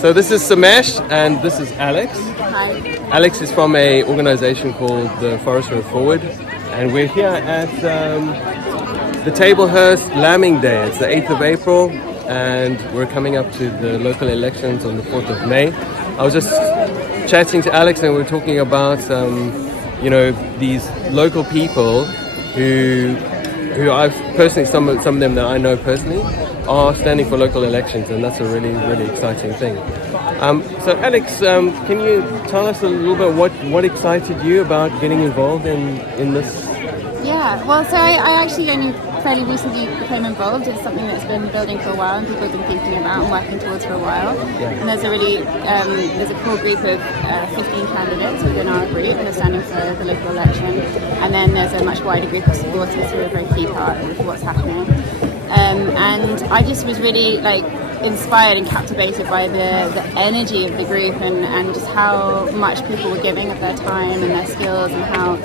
So this is Samesh and this is Alex. Hi. Alex is from a organization called the Forest Row Forward, and we're here at the Tablehurst Lambing Day. It's the 8th of April and we're coming up to the local elections on the 4th of May. I was just chatting to Alex and we were talking about these local people who I've personally, some of them that I know personally, are standing for local elections, and that's a really, really exciting thing. So Alex, can you tell us a little bit what excited you about getting involved in this? Yeah, well, so I actually only fairly recently became involved. It's something that's been building for a while and people have been thinking about and working towards for a while. Yeah. And there's a really, there's a core group of 15 candidates within our group who are standing for the local election. And then there's a much wider group of supporters who are a very key part of what's happening. And I just was really inspired and captivated by the energy of the group and just how much people were giving of their time and their skills, and how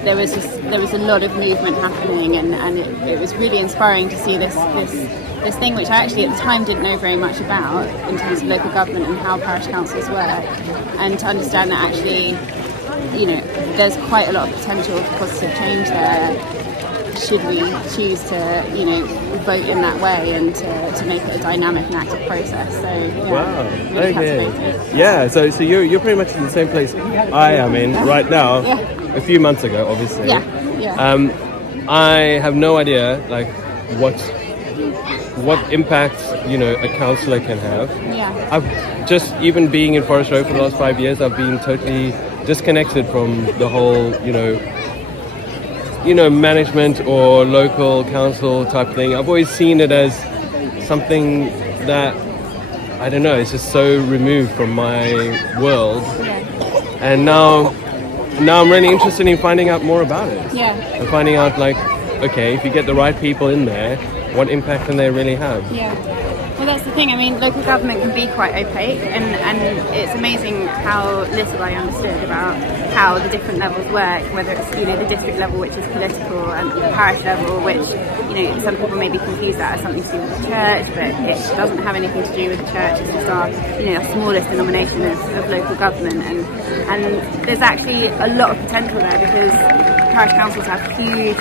there was a lot of movement happening, and it was really inspiring to see this thing which I actually at the time didn't know very much about in terms of local government and how parish councils work, and to understand that actually there's quite a lot of potential for positive change there should we choose to vote in that way and to make it a dynamic and active process. So Wow, really okay. captivated. Yeah, so you're pretty much in the same place I am in right now. Yeah. A few months ago, obviously. Yeah. I have no idea what impact a councillor can have. Yeah. I've just, even being in Forest Row for the last 5 years, I've been totally disconnected from the whole management or local council type thing. I've always seen it as something that, I don't know, it's just so removed from my world. Yeah. And now I'm really interested in finding out more about it. Yeah. And finding out okay, if you get the right people in there, what impact can they really have? Yeah. Well, that's the thing. I mean, local government can be quite opaque, and it's amazing how little I understood about how the different levels work, whether it's the district level, which is political, and the parish level, which some people may be confused that as something to do with the church, but it doesn't have anything to do with the church. It's just our smallest denomination of local government, and there's actually a lot of potential there because parish councils have huge.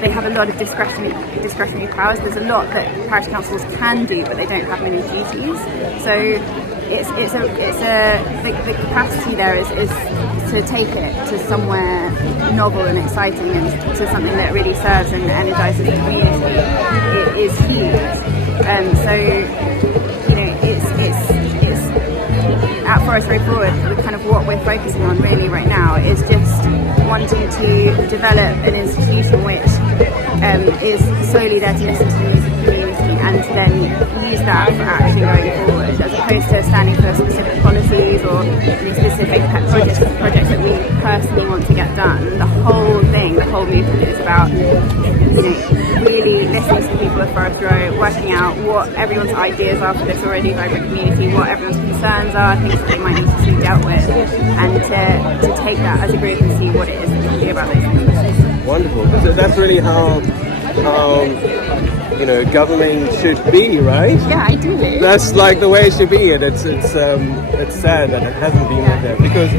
They have a lot of discretionary powers. There's a lot that parish councils can do, but they don't have many duties. So the capacity there is to take it to somewhere novel and exciting, and to something that really serves and energises the community. It is huge. It's at Forest Row Forward, kind of what we're focusing on really right now is just wanting to develop an institution which is solely there to listen to the needs of the community and to then use that for action going forward, as opposed to standing for specific policies or specific pet projects that we personally want to get done. The whole movement is about really listening to the people of Forest Row, working out what everyone's ideas are for this already vibrant community, what everyone's concerns are, things that they might need to see dealt with, and to take that as a group and see what it is that we can do about those things. Wonderful. So that's really how government should be, right? Yeah, I do. That's the way it should be, and it's sad that it hasn't been like that, because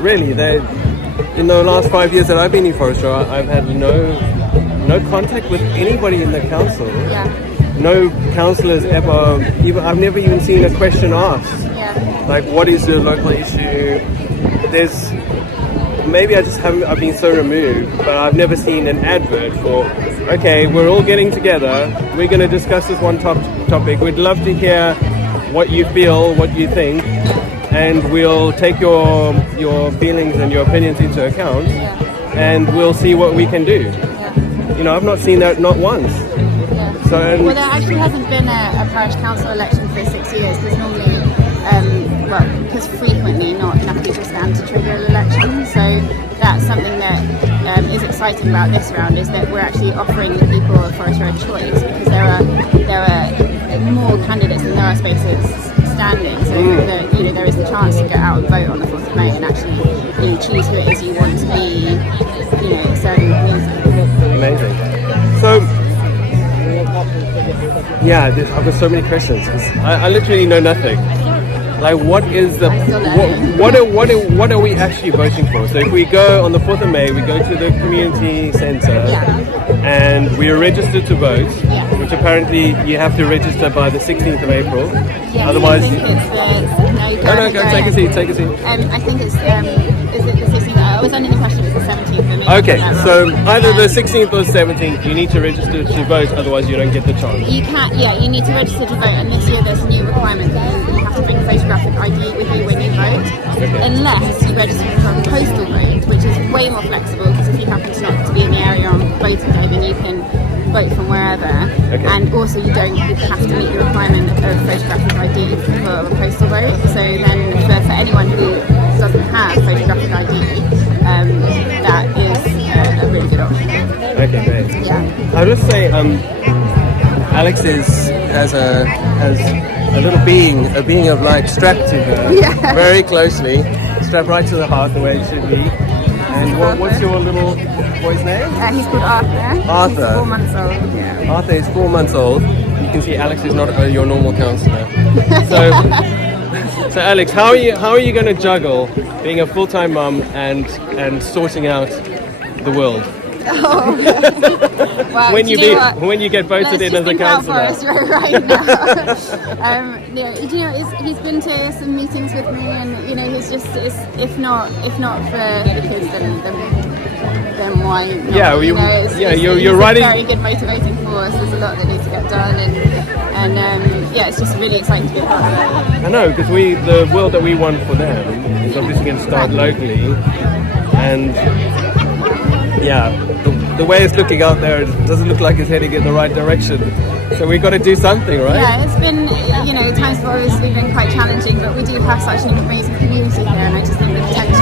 really, in the last 5 years that I've been in Forest Row, I've had no contact with anybody in the council. Yeah. No councillors ever. I've never even seen a question asked. Yeah. What is the local issue? Maybe I've been so removed, but I've never seen an advert for, okay, we're all getting together, we're going to discuss this one topic, we'd love to hear what you feel, what you think, and we'll take your feelings and your opinions into account, and we'll see what we can do. I've not seen that, not once. Yeah. So, well, there actually hasn't been a parish council election for 6 years, because normally, because frequently not enough people stand to trigger an election. So that's something that is exciting about this round, is that we're actually offering the people of Forest Row a choice, because there are more candidates than there are spaces standing. So there is the chance to go out and vote on the 4th of May and actually choose who it is you want to be serving the community. Amazing. So Yeah, I've got so many questions. 'Cause I literally know nothing. Like, what is the what are we actually voting for? So if we go on the 4th of May, we go to the community centre, and we are registered to vote, which apparently you have to register by the 16th of April. Yes, Otherwise, I think it's no, go take a seat. Take a seat. I think it's is it the 16th? I was under the impression it was the 17th. but maybe Okay, I'm wrong. so either the 16th or 17th, you need to register to vote. Otherwise, you don't get the chance. You can't, you need to register to vote, and this year there's a new requirement that you have to bring a photographic ID with you when you vote, unless you register for a postal vote, which is way more flexible, because if you happen to not to be in the area on voting day, then you can vote from wherever, and also you have to meet the requirement of photographic ID for a postal vote, so then for anyone who doesn't have photographic ID, that is a really good option. Okay, great. Yeah. I would just say, Alex has a little being of light strapped to her very closely, strapped right to the heart, the way it should be. And what's your little boy's name? He's called Arthur. Arthur. He's 4 months old. Yeah. Arthur is 4 months old. You can see Alex is not your normal counsellor. So Alex, how are you going to juggle being a full-time mum and sorting out the world? Well, when you get voted in as a counsellor. Forest Row right now. He's been to some meetings with me, and he's just if not for the kids, then why not? Yeah, you're writing. A very good motivating force. There's a lot that needs to get done, and it's just really exciting to be a part of it. I know, because the world that we want for them is obviously going to start locally, and the way it's looking out there, it doesn't look like it's heading in the right direction. So we've got to do something, right? Yeah, it's been, times have obviously been quite challenging, but we do have such an amazing community here, and I just think the potential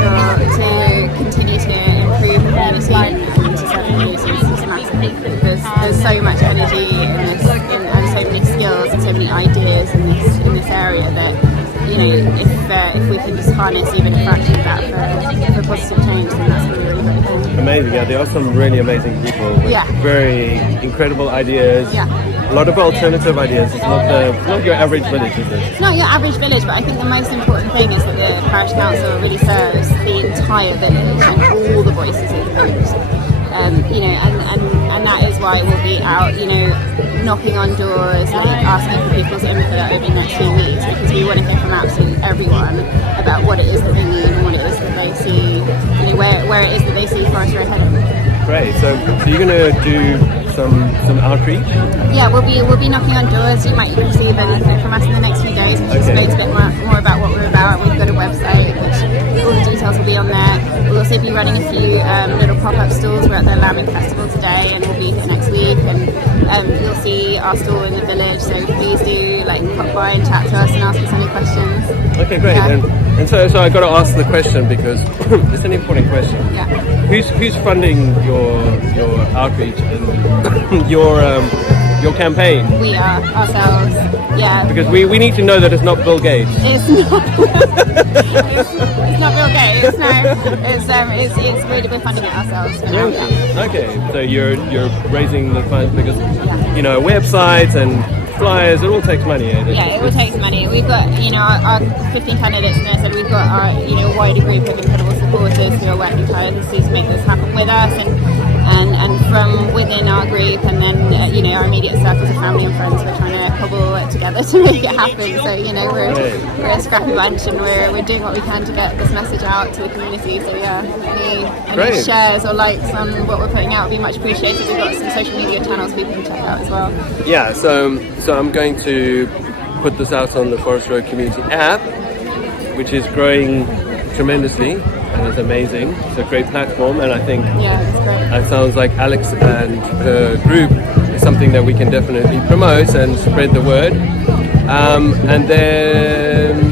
to continue to improve the community and to serve the community is just massive. There's so much energy and so many skills and so many ideas in this area that, if we can just harness even a fraction of that for positive change, then that's going to be really great thing. Amazing, yeah. There are some really amazing people with very incredible ideas. Yeah. A lot of alternative ideas. It's not your average village, is it? It's not your average village, but I think the most important thing is that the parish council really serves the entire village and all the voices of the village. And that is why we'll be out, knocking on doors, asking for people's input over the next few weeks, because we want to hear from absolutely everyone about what it is that they need and what it is that they see, where it is that they see Forest Row heading. Great. So you're going to do some outreach? Yeah, we'll be knocking on doors. You might receive anything from us in the next few days, which explains a bit more about what we're about. We've got a website, which all the details will be on there. We'll also be running a few little pop-up stalls. We're at the Lambing Festival today, and we'll be here next week. And you'll see our stall in the village. So please do pop by and chat to us and ask us any questions. Okay, great. Yeah. And so I got to ask the question because it's an important question. Yeah. Who's funding your outreach and your campaign? We are ourselves. Yeah. Because we need to know that it's not Bill Gates. It's not. It's not Bill Gates. No. It's we're funding it ourselves. Okay. So you're raising the funds because websites and flyers, it all takes money. It all takes money. We've got our 15 candidates, and I said we've got our wider group of incredible supporters who are working tirelessly to make this happen with us, and from within our group, and then our immediate circles of family and friends, we're trying to cobble it together to make it happen. So we're a scrappy bunch, and we're doing what we can to get this message out to the community. So any shares or likes on what we're putting out would be much appreciated. We've got some social media channels people can check out as well. Yeah, so I'm going to put this out on the Forest Row Community app, which is growing tremendously and it's amazing. It's a great platform, and I think it's great. It sounds like Alex and her group is something that we can definitely promote and spread the word. And then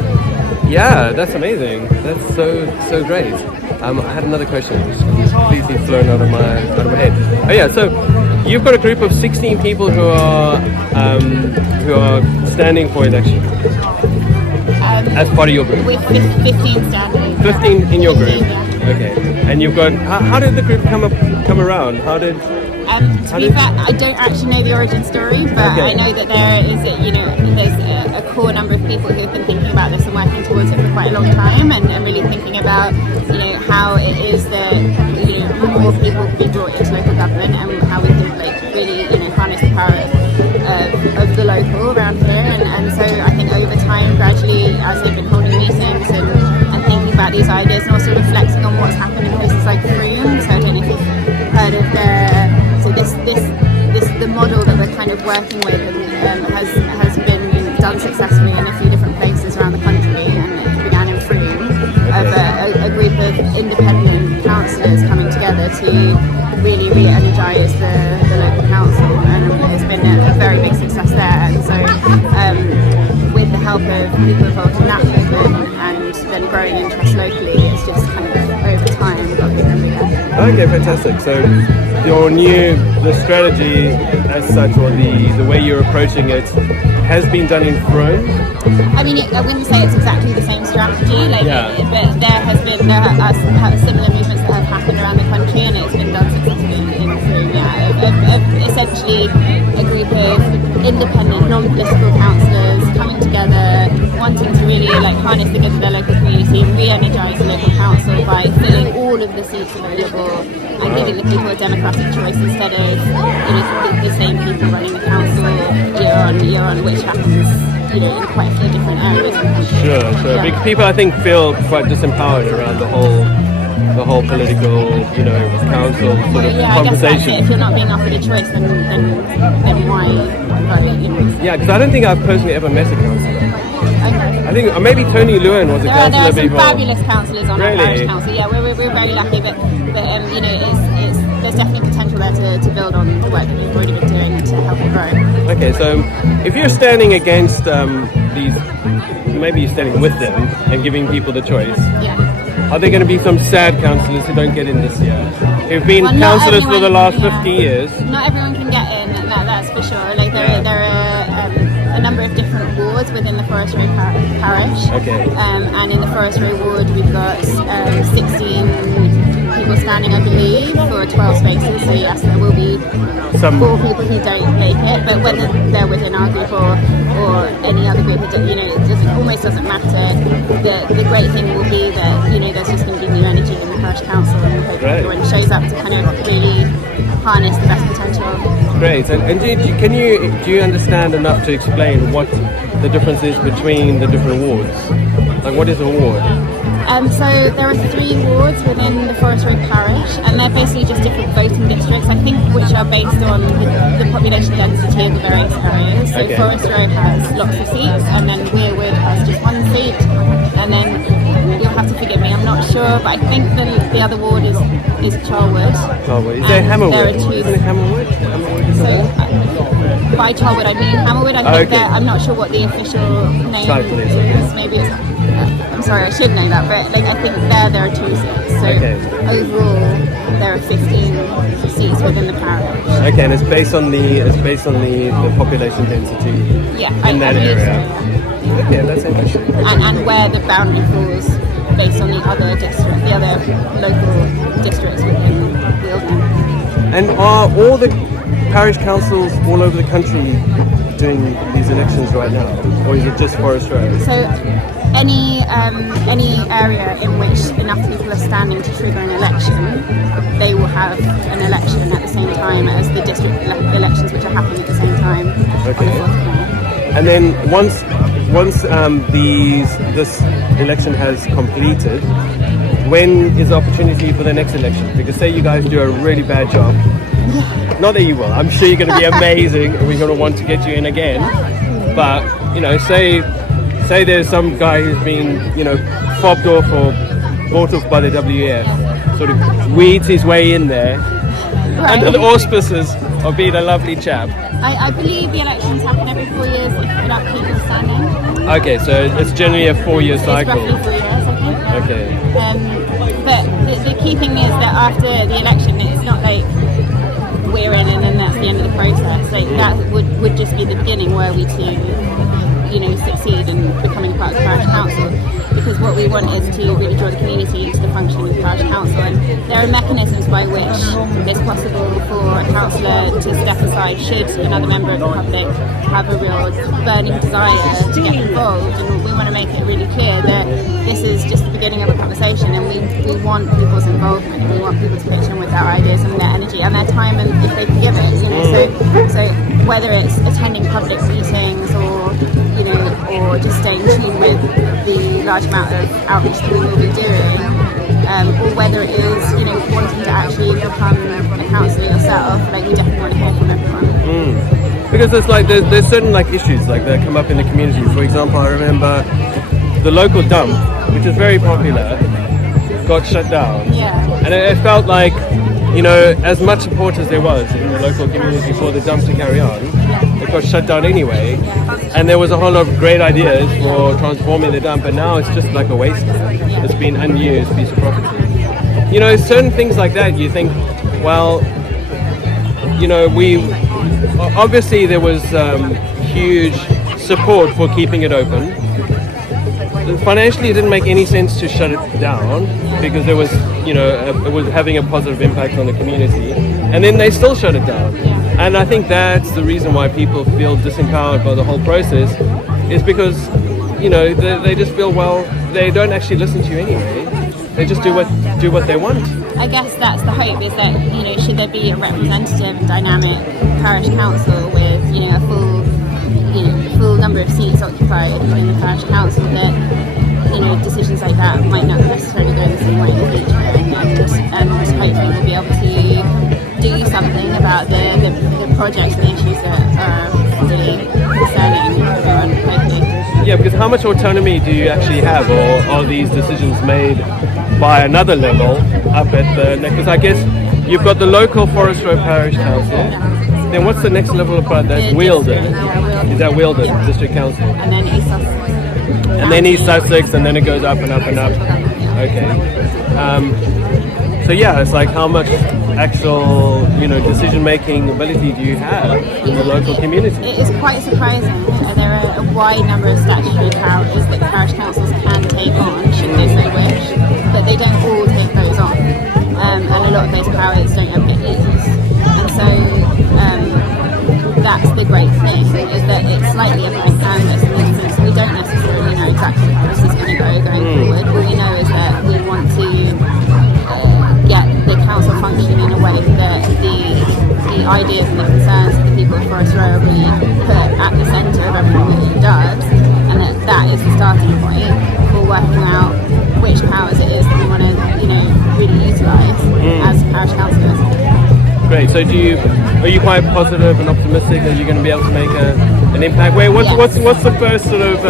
that's amazing. That's so great. I had another question which completely flown out of my head. Oh yeah, so you've got a group of 16 people who are standing for election as part of your group. With 15 standing. 15 in your group. 15, yeah. Okay. And you've got. How did the group come around? How did To be fair, I don't actually know the origin story, but I know that there's a core number of people who have been thinking about this and working towards it for quite a long time, and really thinking about how it is that more people can be brought into local government, and how we can really harness the power of the local around here. And so I think over time, gradually, as they've been holding meetings and thinking about these ideas, and also reflecting on what's happened in places like Frome. So I don't know if you've heard of the model that we're kind of working with, has been done successfully in a few different places around the country, and it began in Frome, of a group of independent councillors coming together to really re-energise the local council, and it's been a very big success there. And so with the help of people involved in that movement and then growing interest locally, it's just kind of over time got bigger and bigger. Okay, fantastic. So the strategy as such, or the way you're approaching it, has been done in Frome? I mean, I wouldn't say it's exactly the same strategy, but there are similar movements that have happened around the country, and it's been done successfully in Frome. Essentially a group of independent, non-political councillors coming together, wanting to really harness the good of their local community and re-energise the local council by filling all of the seats available and giving the people a democratic choice instead of the same people running the council year on, which happens in quite a few different areas of the country. Sure. Yeah. Because people, I think, feel quite disempowered around the whole political, council sort of I guess conversation. that's it. If you're not being offered a choice, then why vote? Yeah, because I don't think I've personally ever met a councillor. Okay. I think maybe Tony Lewin was a councillor There are some before. fabulous councillors on our parish council. Yeah, we're very lucky, but there's definitely potential there to build on the work that we've already been doing to help it grow. Okay, so if you're standing against these, maybe you're standing with them and giving people the choice. Yeah. Are there going to be some sad councillors who don't get in this year? Who've been councillors for the last 50 years? Not everyone can get in, that's for sure. There are a number of different wards within the Forest Row Parish. Okay. And in the Forest Row ward, we've got 16 people standing, I believe, for 12 spaces. So yes, there will be 4 people who don't make it, but whether they're within our group or any other group, it almost doesn't matter. The great thing will be that there's just going to be new energy in the parish council, and hope everyone shows up to kind of really harness the best potential. Great. And do you understand enough to explain what the difference is between the different wards? Like, what is a ward? So there are 3 wards within the Forest Row Parish, and they're basically just different voting districts, I think, which are based on the population density of the various areas. So Forest Row has lots of seats, and then Weirwood has just 1 seat, and then you'll have to forgive me, I'm not sure, but I think the other ward is Charlwood. Charlwood. Is there Hammerwood? There are 2. Isn't it Hammerwood? Hammerwood is by Charlwood I mean Hammerwood. I think I'm not sure what the official name is. Maybe it's, I'm sorry, I should know that, but I think there are 2 seats. So overall, there are 15 seats within the parish. Okay, and it's based on the population density in that area. So. Okay, that's interesting. And where the boundary falls based on the other local districts within Wealdon. And are all the parish councils all over the country doing these elections right now, or is it just Forest Row? So any area in which enough people are standing to trigger an election, they will have an election at the same time as the district elections, which are happening at the same time on the 4th of May. And then once this election has completed, when is the opportunity for the next election? Because say you guys do a really bad job. Not that you will. I'm sure you're going to be amazing, and we're going to want to get you in again. But say there's some guy who's been fobbed off or bought off by the WEF, sort of weeds his way in there under the auspices of being a lovely chap. I believe the elections happen every 4 years if enough people are standing. Okay, so it's generally a 4-year cycle. It's roughly 4 years, I think. Okay. But the key thing is that after the election, it's not like we're in and then that's the end of the process. That would just be the beginning, were we to succeed in becoming part of the parish council, because because what we want is to really draw the community into the functioning of the parish council, and there are mechanisms by which it's possible for a councillor to step aside should another member of the public have a real burning desire to get involved, and we want to make it really clear that this is just the beginning of a conversation, and we want people's involvement, and we want people to pitch in with their ideas and their energy and their time, and if they can give it, you know. So whether it's attending public meetings or or just staying tuned with the large amount of outreach that we will be doing, or whether it is wanting to actually become a counsellor yourself, like we definitely want to hear from everyone. Because it's like there's certain like issues like that come up in the community. For example, I remember the local dump, which is very popular, got shut down. Yeah. And it felt like, as much support as there was in the local community for the dump to carry on, it got shut down anyway. And there was a whole lot of great ideas for transforming the dump, and now it's just like a waste. It's been unused piece of property. Certain things like that, you think, well, we obviously there was huge support for keeping it open. Financially, it didn't make any sense to shut it down because there was, it was having a positive impact on the community, and then they still shut it down. And I think that's the reason why people feel disempowered by the whole process, is because, they just feel, well, they don't actually listen to you anyway. They just do what they want. I guess that's the hope, is that, should there be a representative and dynamic parish council with, a full number of seats occupied within the parish council, that decisions like that might not necessarily go the same way in the future, and hopefully we'll be able to do something about the projects and the issues that are really concerning everyone locally. Yeah, because how much autonomy do you actually have, or are these decisions made by another level up at the, because I guess you've got the local Forest Row Parish Council. Then what's the next level above that? Wealdon. Is that Wealdon District Council? And then East Sussex. And then East Sussex, and then it goes up and up and up. Okay. So yeah, it's like how much actual, decision-making ability do you have in the local community? It is quite surprising. There are a wide number of statutory powers that parish councils can take on, should they so wish, but they don't all take those on. And a lot of those powers don't ever get used. And so that's the great thing, is that it's slightly a blank canvas in the sense we don't necessarily know exactly how this is going to go going forward. All we know is that we want to get the council functioning in a way that the ideas and the concerns of the people of Forest Row are really put at the centre of everything that it does, and that is the starting point for working out which powers it is that we want to really utilise as parish councillors. Great. So are you quite positive and optimistic that you're going to be able to make an impact? What's the first sort of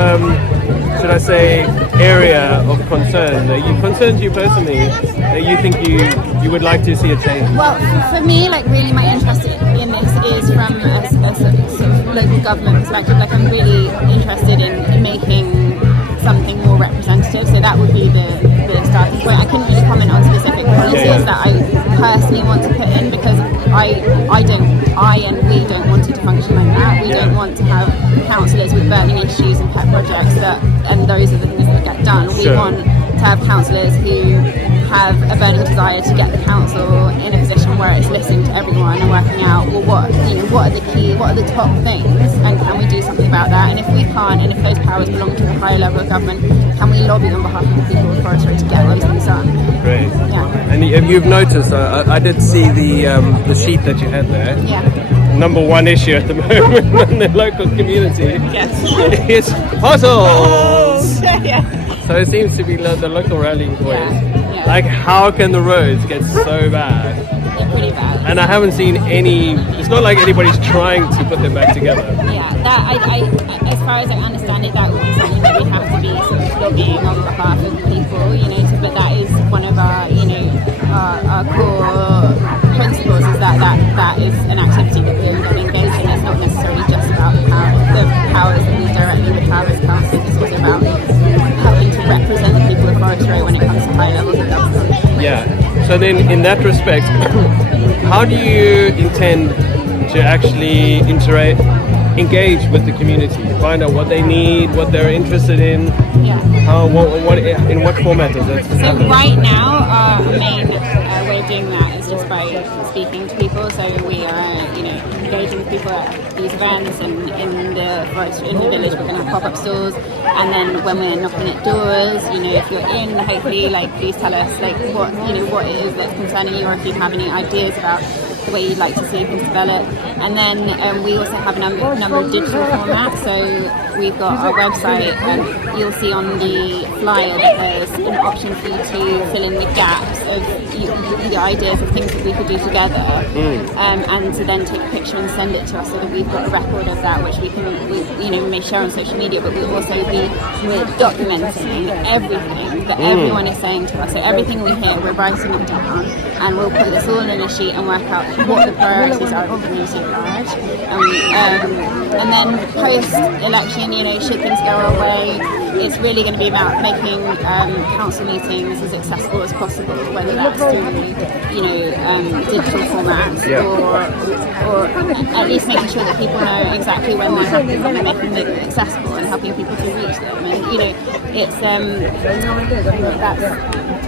should I say area of concern that concerns you personally, that you think you would like to see a change? Well, for me, like really my interest in this is from a sort of local government perspective. Like I'm really interested in making something more representative, so that would be the starting point. I couldn't really comment on specific policies that I personally want to put in, because I and we don't want it to function like that. We don't want to have councillors with burning issues and pet projects and those are the things that get done. We want to have councillors who have a burning desire to get the council in a position where it's listening to everyone and working out, well, what are the top things, and can we do something about that? And if we can't, and if those powers belong to a higher level of government, can we lobby on behalf of the people of Forest Row to get those things done? Great. Yeah. And you've noticed, I did see the sheet that you had there. Yeah. Number one issue at the moment in the local community is potholes. Yeah. So it seems to be the local rallying point. Yeah. Like, how can the roads get so bad? They're pretty bad. And I haven't seen any. It's not like anybody's trying to put them back together. Yeah, that I as far as I understand it, that would be something that we have to be sort of lobbying on behalf of people, but that is one of our, our core principles, is that is an activity that we're engaged in. It's not necessarily just about the powers that we directly with powers council. It's also about helping to represent the people of Forest Row when it comes to high levels of government. Yeah. So then, in that respect, how do you intend to actually engage with the community, find out what they need, what they're interested in, Yeah. in what format does that So happen? right now, our main way of doing that is just by speaking to people. So we are, engaging with people at these events, and in the village, we're going to have pop-up stores. And then when we're knocking at doors, if you're in, hopefully, please tell us, what it is that's concerning you, or if you have any ideas about the way you'd like to see things develop. And then we also have a number of digital formats. So we've got our website, and you'll see on the flyer that there's an option for you to fill in the gaps of the ideas of things that we could do together, and to then take a picture and send it to us, so that we've got a record of that, which we may share on social media, but we'll also be documenting everything that everyone is saying to us. So everything we hear, we're writing it down, and we'll put this all in a sheet and work out what the priorities are of the community at large. And then post-election, should things go our way, it's really going to be about making council meetings as accessible as possible, whether that's through, digital formats, or at least making sure that people know exactly when they're happening, and making them accessible and helping people to reach them. And it's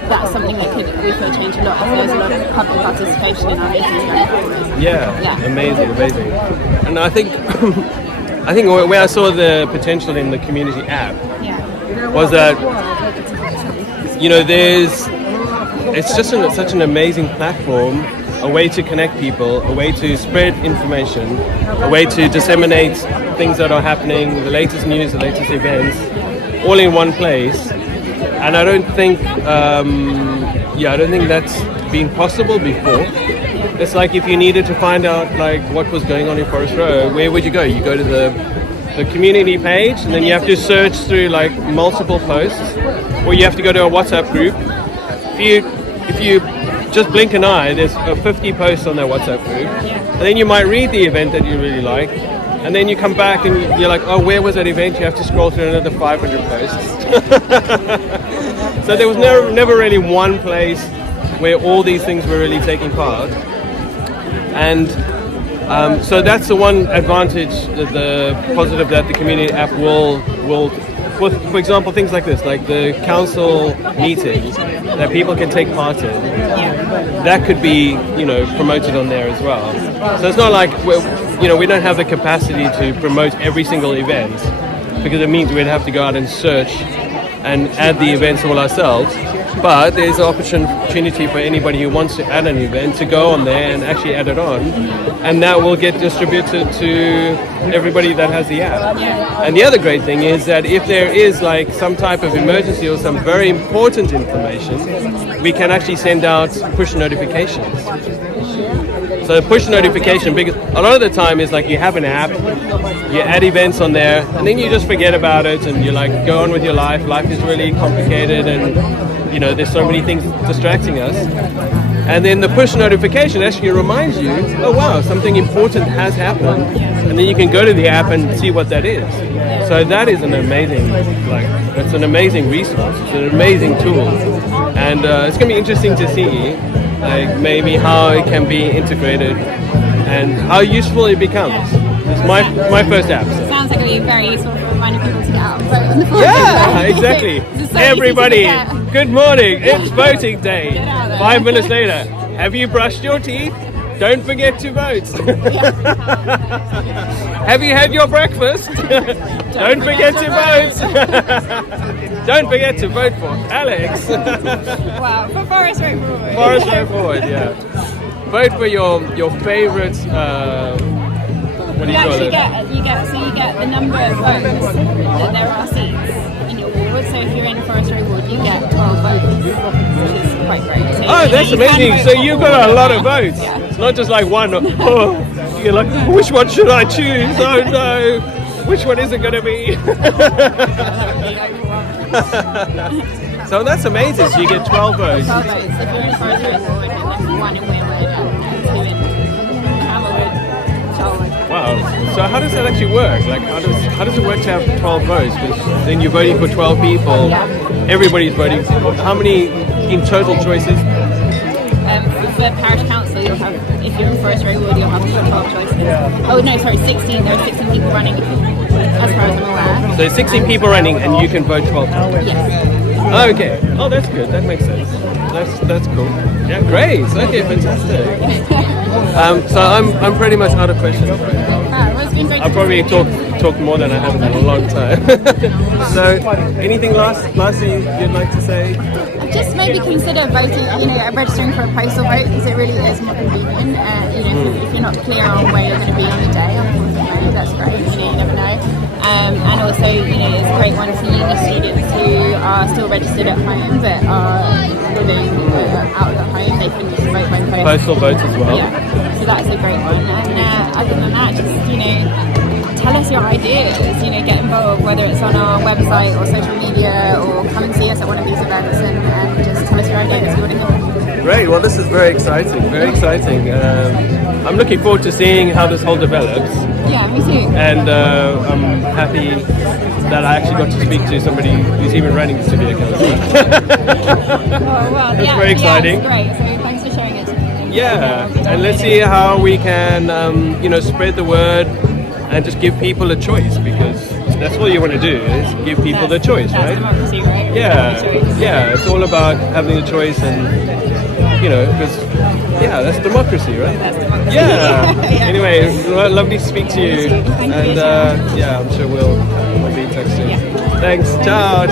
that's something that we feel change a lot if there's a lot of public participation in our meetings going forward. Yeah. Amazing. And I think where I saw the potential in the community app was that it's just such an amazing platform, a way to connect people, a way to spread information, a way to disseminate things that are happening, the latest news, the latest events, all in one place. And I don't think that's been possible before. It's like if you needed to find out what was going on in Forest Row, where would you go? You go to the community page, and then you have to search through multiple posts, or you have to go to a WhatsApp group. If you just blink an eye, there's 50 posts on that WhatsApp group, and then you might read the event that you really like, and then you come back and you're like, oh, where was that event? You have to scroll through another 500 posts. So there was never really one place where all these things were really taking part. And so that's the one advantage, the positive that the community app will for example, things like this, like the council meetings that people can take part in, that could be, promoted on there as well. So it's not like we don't have the capacity to promote every single event, because it means we'd have to go out and search and add the events all ourselves. But there's an opportunity for anybody who wants to add an event to go on there and actually add it on, and that will get distributed to everybody that has the app. And the other great thing is that if there is some type of emergency or some very important information, we can actually send out push notifications. So push notification, because a lot of the time is you have an app, you add events on there, and then you just forget about it, and you go on with your life. Life is really complicated, and there's so many things distracting us. And then the push notification actually reminds you, oh wow, something important has happened, and then you can go to the app and see what that is. So that is an amazing, that's an amazing resource. It's an amazing tool, and it's going to be interesting to see, maybe how it can be integrated and how useful it becomes. It's my first app. So. Sounds like it would be very useful for reminding people to get out and vote on the floor. Yeah, exactly. So everybody, good morning. It's voting day. 5 minutes later, have you brushed your teeth? Don't forget to vote. Have you had your breakfast? Don't forget to vote. Don't forget to vote for Alex. Wow, for Forest Row Forward. Forest Row Forward, yeah. Vote for your favourite. What do you call it? You get the number of votes that there are seats in your ward. So if you're in Forest Row Ward, you get 12 votes, which is quite great. So, that's amazing. So you've got a lot of votes. Yeah. It's not just one. Oh, you're like, which one should I choose? Oh no, which one is it going to be? So that's amazing. So you get 12 votes. 12 votes. If you're in Forest Row Ward, and then 1 in Weirwood, and 2 in Tablehurst. Wow. So how does that actually work? How does it work to have 12 votes? Because then you're voting for 12 people. Everybody's voting. How many in total choices? for Parish Council, you'll have, if you're in Forest Row Ward, you'll have 12 choices. Oh no, sorry, 16. There are 16 people running, as far as I'm aware. So 16 people running, and you can vote 12 times. Yes. Okay. Oh, that's good. That makes sense. That's cool. Yeah, great. Okay, fantastic. So I'm pretty much out of questions. Well, it's been great. I'll probably talk more than I have in a long time. So, anything lastly you'd like to say? Just maybe consider voting, registering for a postal vote, because it really is more convenient. If you're not clear on where you're going to be on the day, on the 4th of May, that's great. You never know. And also, it's a great one for uni students who are still registered at home but are living out of home. They can just vote by post. Postal votes as well. Yeah, so that's a great one. And other than that, just tell us your ideas. Get involved, whether it's on our website or social media, or come and see us at one of these events and just tell us your ideas. See what you think. Great. Well, this is very exciting. Very exciting. I'm looking forward to seeing how this whole develops. Yeah, me too. And I'm happy that I actually got to speak to somebody who's even running the city council. Well, That's very exciting. Yeah, it's great. So thanks for sharing it to me. Yeah, and let's see how we can, spread the word and just give people a choice, because that's all you want to do is give people the choice, right? Democracy, right? Yeah, it's all about having a choice, and because that's democracy, right? That's democracy. Yeah. Anyway, lovely to speak to you, and I'm sure we'll be in touch soon. Yeah. Thanks. Ciao.